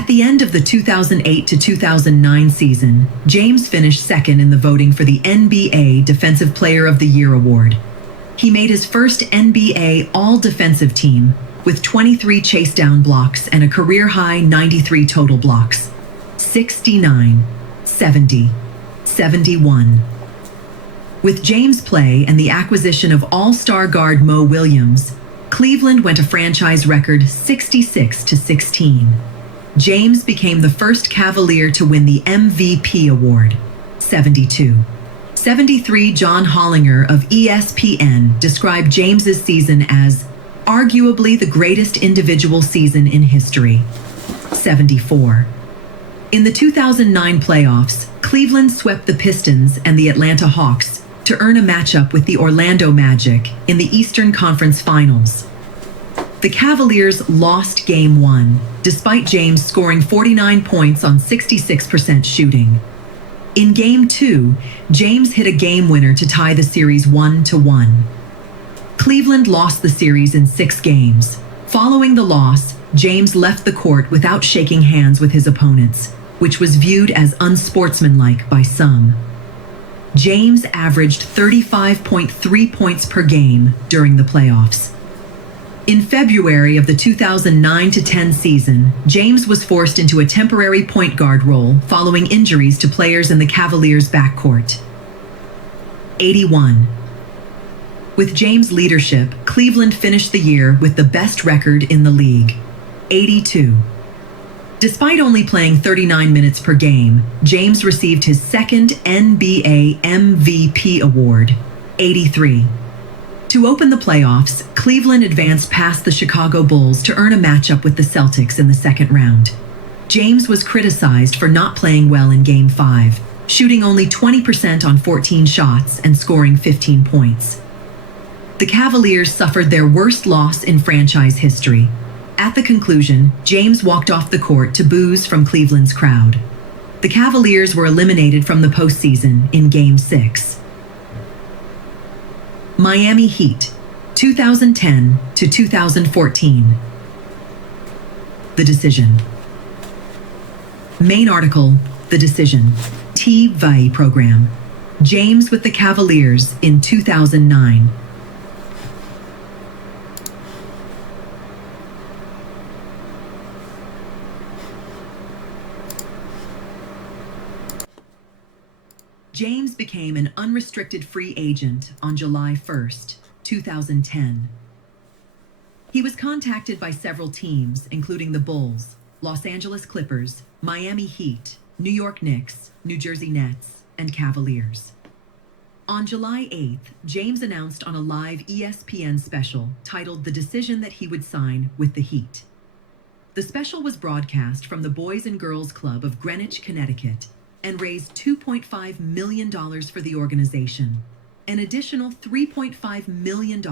At the end of the 2008 to 2009 season, James finished second in the voting for the NBA Defensive Player of the Year award. He made his first NBA All-Defensive team with 23 chase-down blocks and a career-high 93 total blocks. 69, 70, 71. With James' play and the acquisition of all-star guard Mo Williams, Cleveland went a franchise record 66-16. James became the first Cavalier to win the MVP award. 72. 73. John Hollinger of ESPN described James's season as arguably the greatest individual season in history. 74. In the 2009 playoffs, Cleveland swept the Pistons and the Atlanta Hawks to earn a matchup with the Orlando Magic in the Eastern Conference Finals. The Cavaliers lost Game 1, despite James scoring 49 points on 66% shooting. In Game 2, James hit a game winner to tie the series 1-1. Cleveland lost the series in 6 games. Following the loss, James left the court without shaking hands with his opponents, which was viewed as unsportsmanlike by some. James averaged 35.3 points per game during the playoffs. In February of the 2009-10 season, James was forced into a temporary point guard role following injuries to players in the Cavaliers' backcourt. 81. With James' leadership, Cleveland finished the year with the best record in the league. 82. Despite only playing 39 minutes per game, James received his second NBA MVP award. 83. To open the playoffs, Cleveland advanced past the Chicago Bulls to earn a matchup with the Celtics in the second round. James was criticized for not playing well in Game 5, shooting only 20% on 14 shots and scoring 15 points. The Cavaliers suffered their worst loss in franchise history. At the conclusion, James walked off the court to boos from Cleveland's crowd. The Cavaliers were eliminated from the postseason in Game 6. Miami Heat, 2010 to 2014. The decision. Main article, The Decision, TV program. James with the Cavaliers in 2009. James became an unrestricted free agent on July 1st, 2010. He was contacted by several teams, including the Bulls, Los Angeles Clippers, Miami Heat, New York Knicks, New Jersey Nets, and Cavaliers. On July 8th, James announced on a live ESPN special titled The Decision that he would sign with the Heat. The special was broadcast from the Boys and Girls Club of Greenwich, Connecticut, and raised $2.5 million for the organization. An additional $3.5 million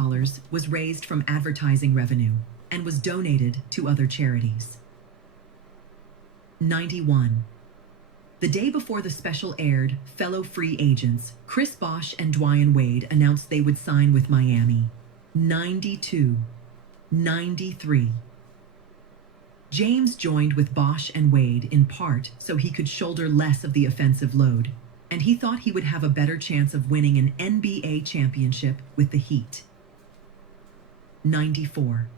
was raised from advertising revenue and was donated to other charities. 91. The day before the special aired, fellow free agents Chris Bosh and Dwyane Wade announced they would sign with Miami. 92. 93. James joined with Bosh and Wade in part so he could shoulder less of the offensive load, and he thought he would have a better chance of winning an NBA championship with the Heat. 94.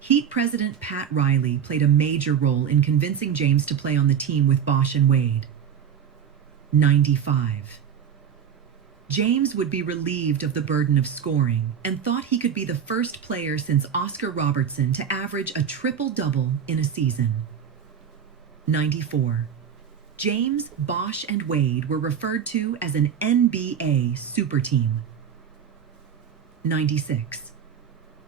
Heat president Pat Riley played a major role in convincing James to play on the team with Bosh and Wade. 95. James would be relieved of the burden of scoring and thought he could be the first player since Oscar Robertson to average a triple-double in a season. 94. James, Bosh, and Wade were referred to as an NBA super team. 96.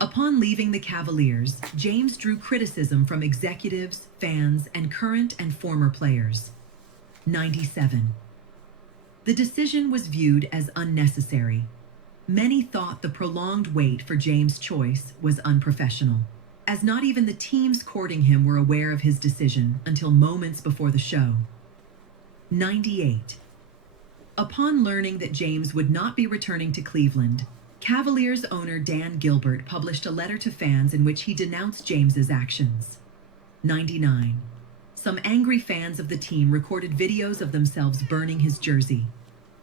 Upon leaving the Cavaliers, James drew criticism from executives, fans, and current and former players. 97. The decision was viewed as unnecessary. Many thought the prolonged wait for James' choice was unprofessional, as not even the teams courting him were aware of his decision until moments before the show. 98. Upon learning that James would not be returning to Cleveland, Cavaliers owner Dan Gilbert published a letter to fans in which he denounced James's actions. 99. some angry fans of the team recorded videos of themselves burning his jersey.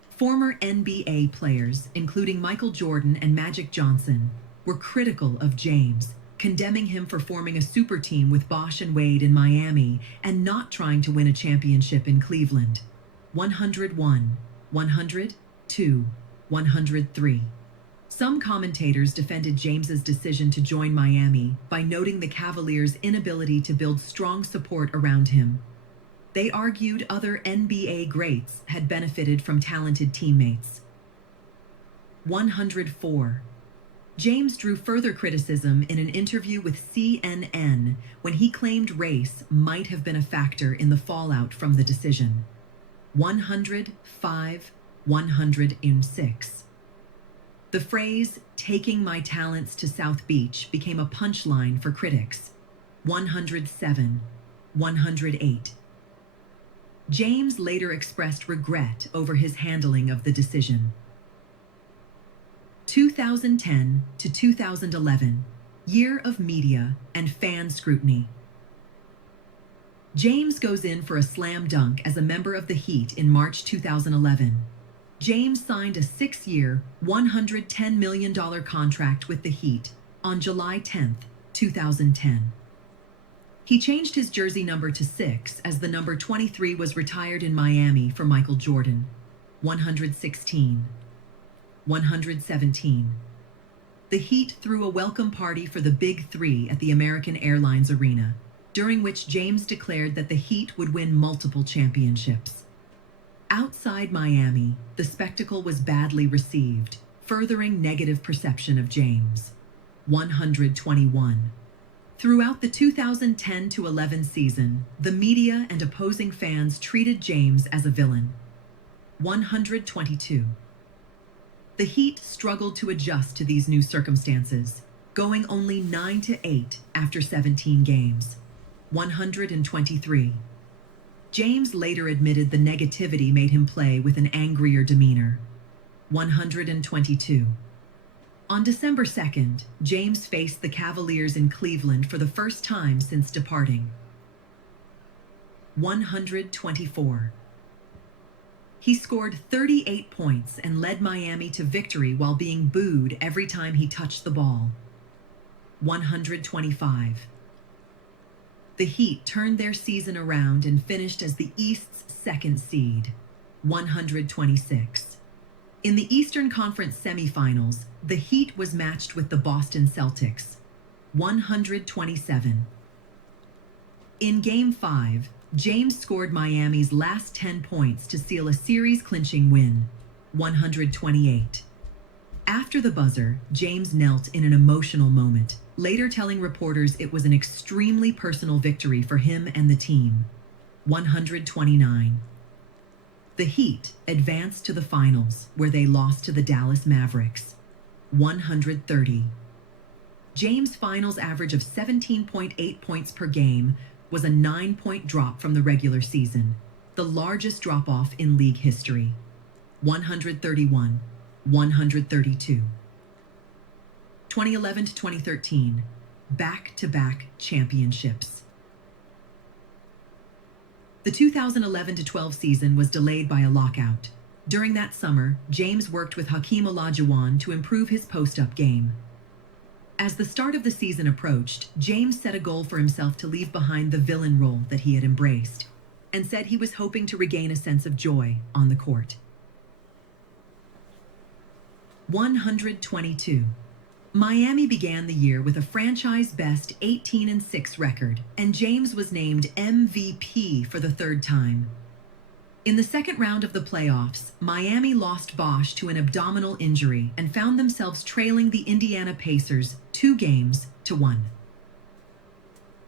Former NBA players, including Michael Jordan and Magic Johnson, were critical of James, condemning him for forming a super team with Bosh and Wade in Miami and not trying to win a championship in Cleveland. 101, 102, 103. Some commentators defended James's decision to join Miami by noting the Cavaliers' inability to build strong support around him. They argued other NBA greats had benefited from talented teammates. 104. James drew further criticism in an interview with CNN when he claimed race might have been a factor in the fallout from the decision. 105, 106. The phrase, "taking my talents to South Beach," became a punchline for critics. 107, 108. James later expressed regret over his handling of the decision. 2010 to 2011, year of media and fan scrutiny. James goes in for a slam dunk as a member of the Heat in March 2011. James signed a 6-year, $110 million contract with the Heat on July 10, 2010. He changed his jersey number to 6 as the number 23 was retired in Miami for Michael Jordan. 116. 117. The Heat threw a welcome party for the Big Three at the American Airlines Arena, during which James declared that the Heat would win multiple championships. Outside Miami, the spectacle was badly received, furthering negative perception of James. 121. Throughout the 2010-11 season, the media and opposing fans treated James as a villain. 122. The Heat struggled to adjust to these new circumstances, going only 9-8 after 17 games. 123. James later admitted the negativity made him play with an angrier demeanor. 122. On December 2nd, James faced the Cavaliers in Cleveland for the first time since departing. 124. He scored 38 points and led Miami to victory while being booed every time he touched the ball. 125. The Heat turned their season around and finished as the East's second seed. 126. In the Eastern Conference semifinals, the Heat was matched with the Boston Celtics. 127. In Game 5, James scored Miami's last 10 points to seal a series-clinching win. 128. After the buzzer, James knelt in an emotional moment, later telling reporters it was an extremely personal victory for him and the team. 129. The Heat advanced to the finals, where they lost to the Dallas Mavericks. 130. James' finals average of 17.8 points per game was a 9-point drop from the regular season, the largest drop-off in league history. 131. 132. 2011 to 2013, back-to-back championships. The 2011 to 12 season was delayed by a lockout. During that summer, James worked with Hakeem Olajuwon to improve his post-up game. As the start of the season approached, James set a goal for himself to leave behind the villain role that he had embraced, and said he was hoping to regain a sense of joy on the court. 122. Miami began the year with a franchise-best 18-6 record, and James was named MVP for the third time. In the second round of the playoffs, Miami lost Bosh to an abdominal injury and found themselves trailing the Indiana Pacers 2-1.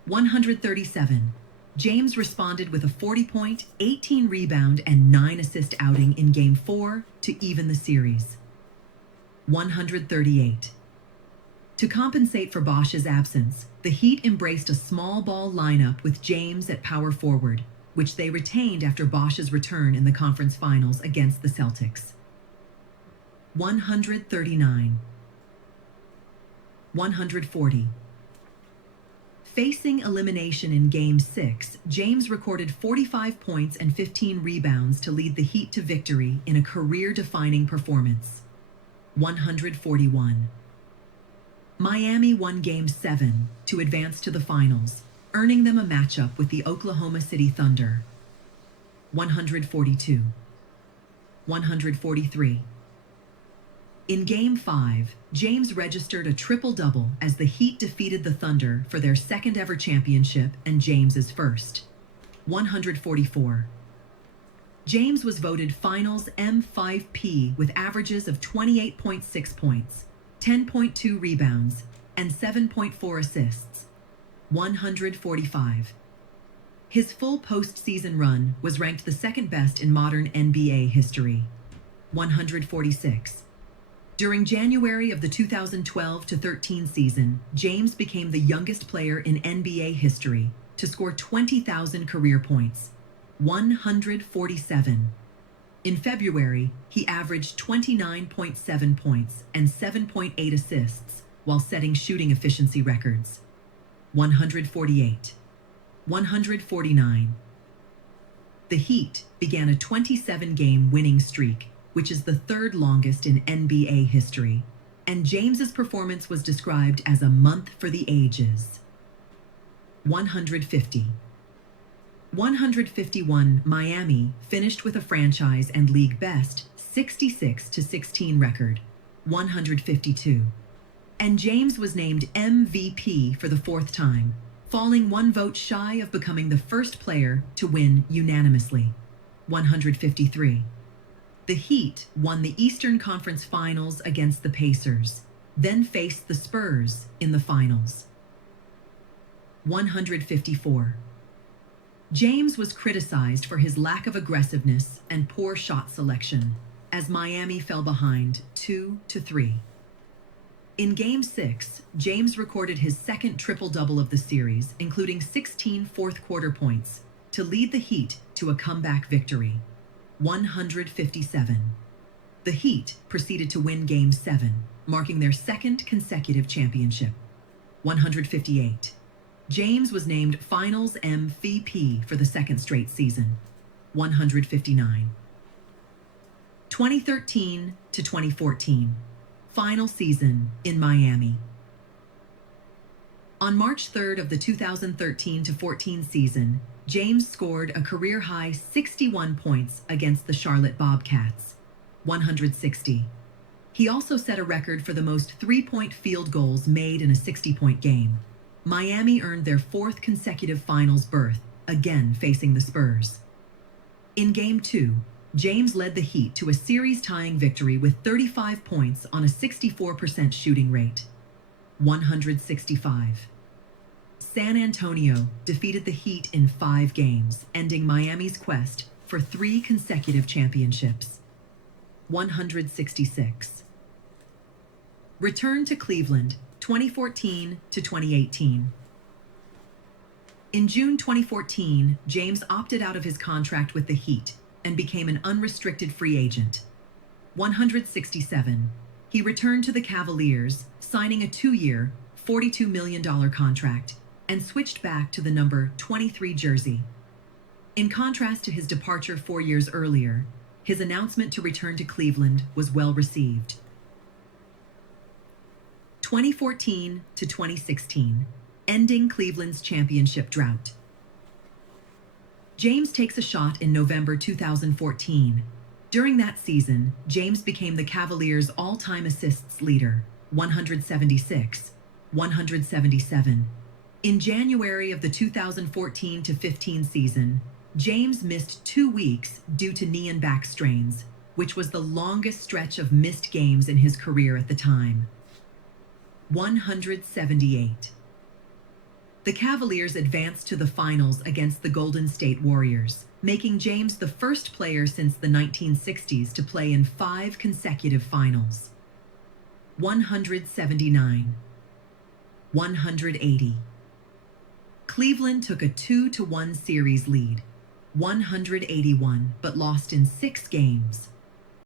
137. James responded with a 40-point, 18-rebound, and 9-assist outing in Game 4 to even the series. 138. To compensate for Bosh's absence, the Heat embraced a small ball lineup with James at power forward, which they retained after Bosh's return in the conference finals against the Celtics. 139. 140. Facing elimination in Game 6, James recorded 45 points and 15 rebounds to lead the Heat to victory in a career-defining performance. 141. Miami won Game 7 to advance to the finals, earning them a matchup with the Oklahoma City Thunder. 142. 143. In Game 5, James registered a triple-double as the Heat defeated the Thunder for their second-ever championship and James's first. 144. James was voted Finals MVP with averages of 28.6 points, 10.2 rebounds, and 7.4 assists. 145. His full postseason run was ranked the second best in modern NBA history. 146. During January of the 2012-13 season, James became the youngest player in NBA history to score 20,000 career points. 147. In February, he averaged 29.7 points and 7.8 assists while setting shooting efficiency records. 148. 149. The Heat began a 27-game winning streak, which is the third longest in NBA history, and James's performance was described as a month for the ages. 150. 151. Miami finished with a franchise and league best 66-16 record. 152. And James was named MVP for the fourth time, falling one vote shy of becoming the first player to win unanimously. 153. The Heat won the Eastern Conference Finals against the Pacers, then faced the Spurs in the finals. 154. James was criticized for his lack of aggressiveness and poor shot selection, as Miami fell behind 2-3. In Game 6, James recorded his second triple-double of the series, including 16 fourth-quarter points, to lead the Heat to a comeback victory. 157. The Heat proceeded to win Game 7, marking their second consecutive championship. 158. James was named Finals MVP for the second straight season. 159. 2013-2014. Final season in Miami. On March 3rd of the 2013-14 season, James scored a career-high 61 points against the Charlotte Bobcats. 160. He also set a record for the most three-point field goals made in a 60-point game. Miami earned their fourth consecutive finals berth, again facing the Spurs. In Game 2, James led the Heat to a series-tying victory with 35 points on a 64% shooting rate. 165. San Antonio defeated the Heat in 5 games, ending Miami's quest for 3 consecutive championships. 166. Return to Cleveland, 2014-2018. In June 2014, James opted out of his contract with the Heat and became an unrestricted free agent. 167. He returned to the Cavaliers, signing a 2-year, $42 million contract, and switched back to the number 23 jersey. In contrast to his departure 4 years earlier, his announcement to return to Cleveland was well received. 2014-2016, ending Cleveland's championship drought. James takes a shot in November 2014. During that season, James became the Cavaliers' all-time assists leader, 176, 177. In January of the 2014-15 season, James missed 2 weeks due to knee and back strains, which was the longest stretch of missed games in his career at the time. 178. The Cavaliers advanced to the finals against the Golden State Warriors, making James the first player since the 1960s to play in 5 consecutive finals. 179. 180. Cleveland took a 2-1 series lead, 181, but lost in 6 games.